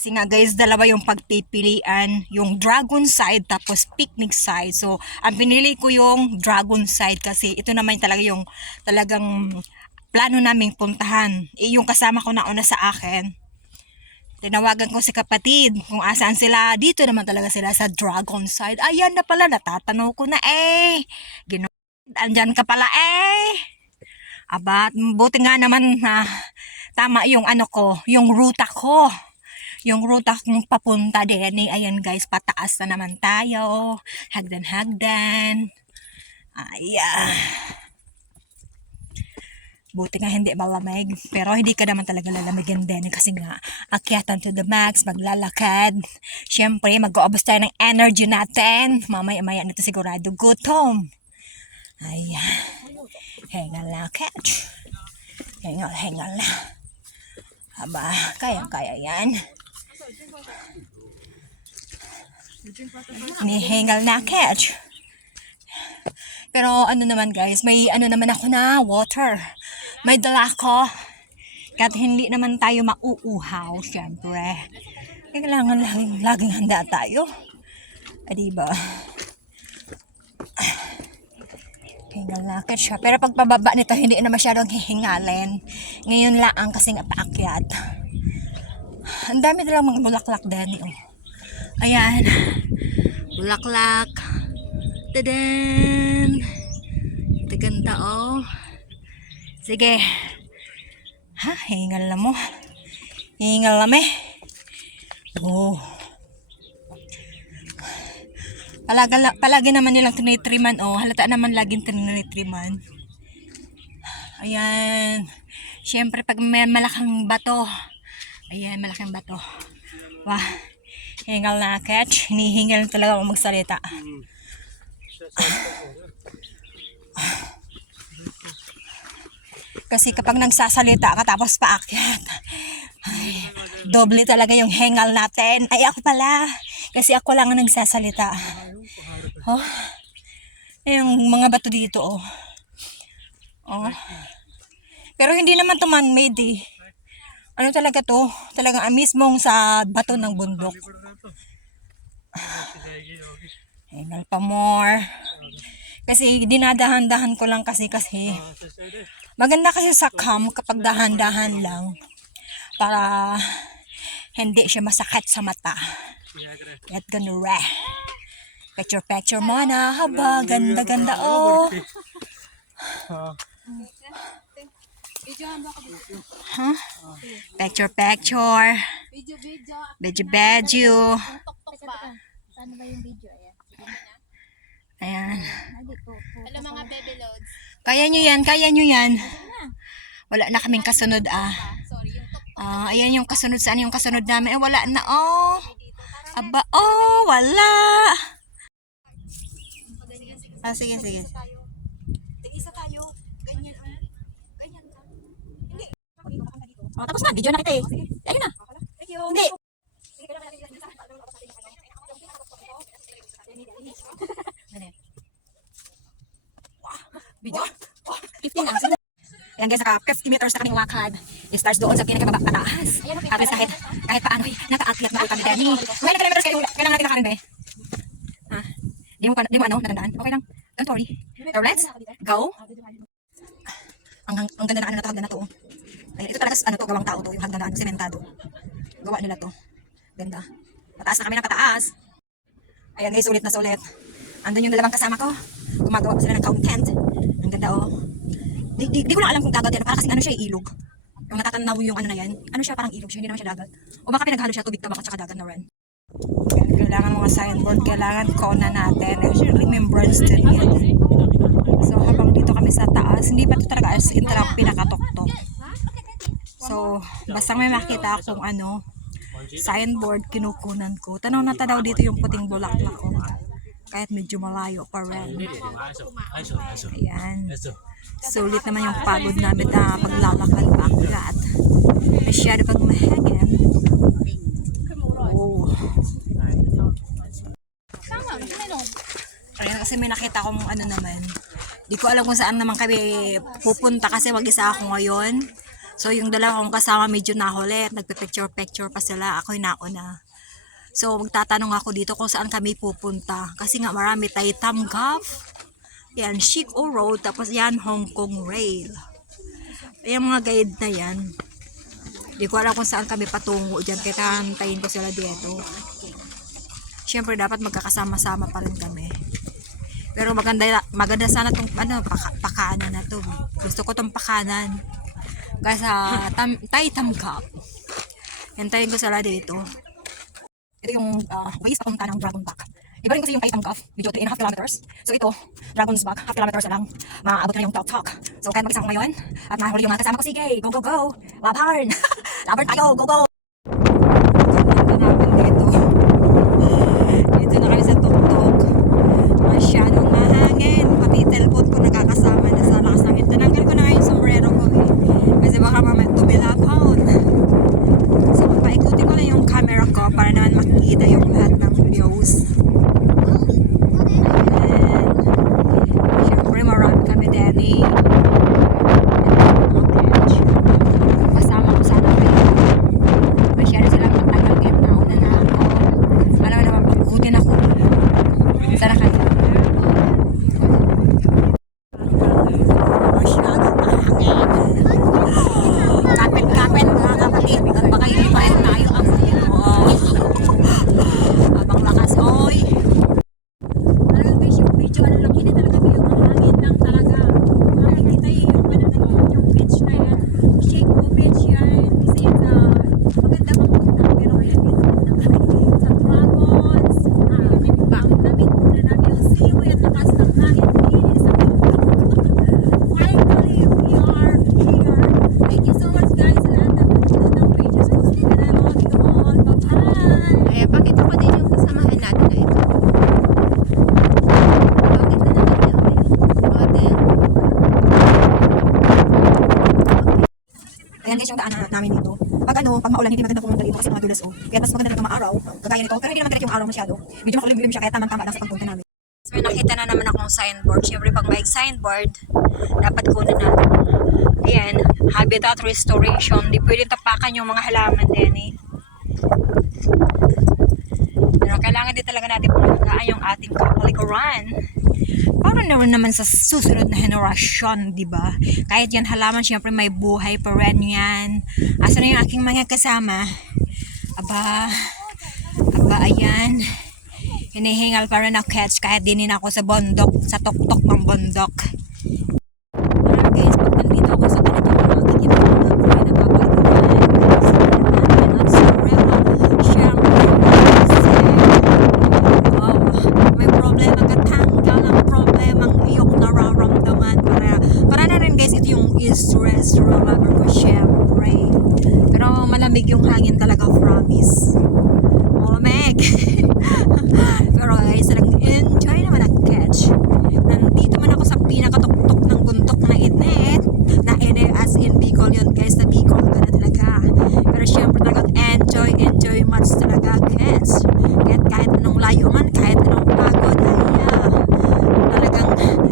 Kasi nga guys, dalawa yung pagpipilian, yung dragon side tapos picnic side. So, ang pinili ko yung dragon side kasi ito naman talaga yung talagang plano naming puntahan. Yung kasama ko na una sa akin. Tinawagan ko si kapatid kung asaan sila. Dito naman talaga sila sa dragon side. Ayan na pala, natatanaw ko na eh. Andyan ka pala eh. Aba, buti nga naman na tama yung ano ko, yung ruta ko. Yung ruta kong papunta din eh. Ayan guys, pataas na naman tayo. Hagdan-hagdan. Ayan. Buti nga hindi malamig. Pero hindi ka naman talaga lalamigin din. Kasi nga, akyatan to the max, maglalakad. Siyempre, mag-uubos tayo ng energy natin. Mamaya-maya nito sigurado gutom. Ayan. Hengal na, catch. Hengal na. Aba, kaya-kaya yan. Nihingal na catch. Pero ano naman guys, may ano naman ako na water. May dala ko. Kahit hindi naman tayo mauuhaw, syempre. Kailangan laging handa tayo. Diba? Hingal na catch siya. Pero pag pababa nito, hindi na masyadong hihingalin. Ngayon lang kasi nga paakyat. Ang dami nilang mga bulaklak din. Oh. Ayan. Bulaklak. Tadan! Ito ganda oh. Sige. Ha? Hingal na mo. Hingal na me. Oh. Palagi naman nilang tinitriman oh. Halata naman laging tinitriman. Ayan. Siyempre pag may malaking bato. Ayan, malaking bato. Wah. Hingal na catch. Hinihingal talaga ako magsalita. Kasi kapag nagsasalita ka tapos paakyat, ay, doble talaga yung hengal natin. Ay ako pala, kasi ako lang ang nagsasalita. Oh, yung mga bato dito oh. Oh. Pero hindi naman to man-made eh. Ano talaga to? Talagang mismong sa bato ng bundok. Hengal pa more. Kasi dinadahan-dahan ko lang kasi maganda kasi sa cam kapag dahan-dahan lang para hindi siya masakit sa mata. Get gonna picture mo na haba, ganda-ganda oh. Huh? Picture. Video. Saan ba yung video? Ayan. Hello mga baby loads. Kaya nyo yan. Wala na kaming kasunod ah. Sorry, yung top. Ayan yung kasunod, saan yung kasunod namin? Wala na oh. Aba oh, wala. Sige. Tig-isa tayo. Ganyan oh. Ganyan ka. Hindi. Tapos na, video na kita eh. Ayun na. Hindi. Video. 15 na. Ayan guys, naka 50 meters na kaming wakad. It-starts doon sa pinakabataas. At least kahit paano, nakaakyat na kami dyan. May kilometers kayo, kailangan natin nakarin ba eh. Di mo natandaan? Okay lang. Don't worry. So let's go. Ang ganda na ano na to, hagdan na to. Ayan, ito talaga ano to, gawang tao to, yung hagdan na ano, sementado. Gawa nila to. Ganda. Pataas na kami ng pataas. Ayan guys, sulit na sulit. Andun yung dalawang kasama ko. Gumagawa pa sila ng content. Ang ganda oh. Di ko lang alam kung dagat yan. Para kasing ano siya, ilog. Yung natatanaw yung ano na yan. Ano siya, parang ilog siya. Hindi naman siya dagat. O baka pinaghalo siya, tubig tabak at saka dagat na rin. Kailangan mga signboard. Kailangan kona natin. Remembrance din yan. So habang dito kami sa taas, hindi pa ito talaga as interrupt pinakatok-tok. So basta may makita akong ano, signboard, kinukunan ko. Tanaw na tanaw dito yung puting bulaklak ko. Kahit medyo malayo pa rin. Ayan. Sulit naman yung pagod namin na paglalakad paakyat. Masyado pag mahagin. Oh. Ayan, kasi may nakita akong ano naman. Di ko alam kung saan naman kami pupunta kasi mag-isa ako ngayon. So, yung dalawa kong kasama medyo nahulit. Nagpe-picture-picture pa sila. Ako'y nauna. So, magtatanong ako dito kung saan kami pupunta. Kasi nga marami tayo Tamgaf. Yan, Shiko Road. Tapos yan, Hong Kong Rail. Yung mga guide na yan. Hindi ko alam kung saan kami patungo dyan. Kaya tantayin ko sila dito. Siyempre, dapat magkakasama-sama pa rin kami. Pero maganda sana itong pakanan na to. Gusto ko itong pakanan. Kasi Thai Tamgaf. Hintayin ko sila dito. Ito yung ways papunta ng Dragon Back. Iba rin kasi yung Thai Tamgaf. Medyo 3.5 kilometers. So ito, Dragon's Back. Half kilometers na lang. Maabot na yung Tok. So kaya mag-isa ko ngayon. At mahuli yung mga kasama ko. Sige, go, go, go. Labarn. Labarn tayo, go, go. Dito na kami sa Tok. Masyadong mahangin. Pati teleport ko nakakasama na sa lakas ng tinanggal ko na nga yung sombrero ko kasi baka mamaya tumilapaw. So paikutin ko na yung camera ko para naman makikita yung lahat ng views. And syempre marami kami din kasama ko sana kayo. Masyado silang matagal kaya nauna na ako. Alam mo naman paikutin ako. Sana kayo. Masyadong mahangin. Kapit-kapit mga kapatid. At baka ilipain tayo ang abang lakas. Oy! Talagang guys, yung video ano lang, hindi talaga yung mahangin lang talaga. Makikita yung yung beach na yan. Shake po beach yan. Kasi yan sa maganda mapunta. Pero yan yun. Sa dragons. Bakit namin yung siwa at lakas ng hangin. Finally, we are here. Thank you so much guys sa lahat ng pages ko. Sige na lang. Bye-bye! Ay, pakita ko din yung kasamahan natin na ito. Bakit na naman yun? Hotel. Ayan guys, yung daan namin dito. Pag maulan, hindi maganda pumunta dito kasi mga dulas Kaya mas maganda na maaraw, kagaya nito. Pero hindi naman direct yung araw masyado. Medyo makulimlim siya kaya tamang-tama lang sa pagpunta namin. So nakita na naman akong signboard. Siyempre pag may signboard, dapat kunin natin. Ayan, habitat restoration. Hindi pwedeng tapakan yung mga halaman din Pero kailangan din talaga natin palagaan yung ating kapalikuran. Para naman sa susunod na henerasyon, di ba? Kahit yan halaman, syempre may buhay pa rin yan. Asa na yung aking mga kasama? Aba, ayan. Hinihingal pa rin ako catch kahit dinin ako sa bundok, sa tuktok ng bundok. Guys, pag nandito ako sa ganito, makikita ko na buhay na kapalikuran. At syempre, may problema ka, tanggal ang problemang iyong nararamdaman para na rin guys, ito yung stress reliever ko syempre. Pero malamig yung hangin talaga, promise. Malamig. Pero guys, enjoy naman ang catch. Nandito man ako sa pinakatuktok ng bundok na init as in Bicol yun guys, na Bicol ka na talaga. Pero syempre talagang enjoy much talaga catch. Kahit anong layo man, kahit anong pagod, talagang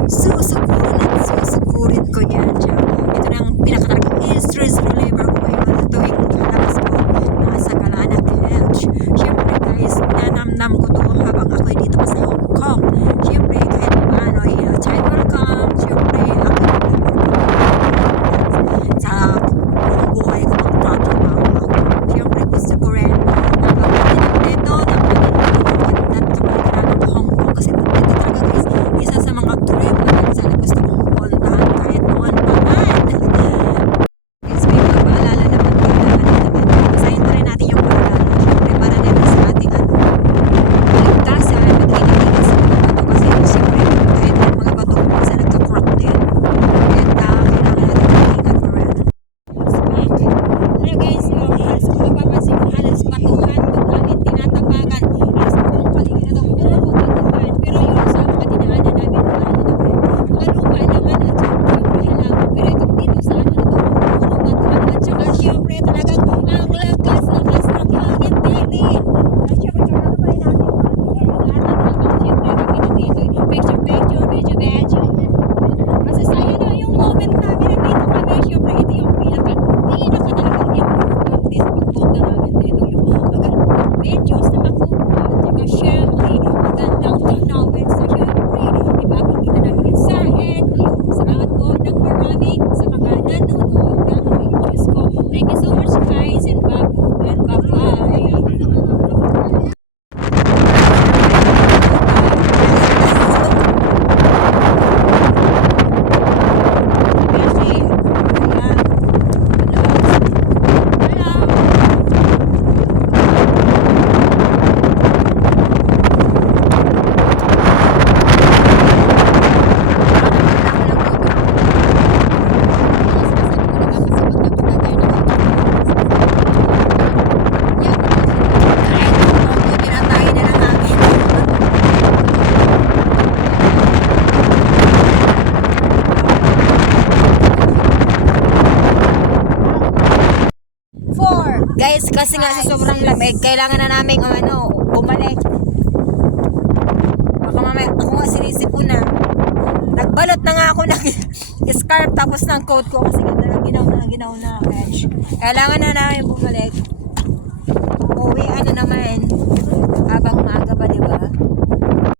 susukurin ko yan dyan. Ito na ang pinakatalagang stress reliever ko ngayon. Ito yung halabas ko, nasa Galana catch. videos na makukuha. At saka syempre, magandang tanawin sa syempre. Ipakikita namin yung sahid, yung salamat po ng marami sa mga nanonood ng videos ko. Thank you so much guys and bye-bye. Pinatay na lang namin. Guys, kasi nga sa sobrang lamig, kailangan na namin bumalik. Baka mamaya, ako nga sinisip na. Nagbalot na nga ako ng scarf tapos ng coat ko kasi ginaw na. Kailangan na namin bumalik.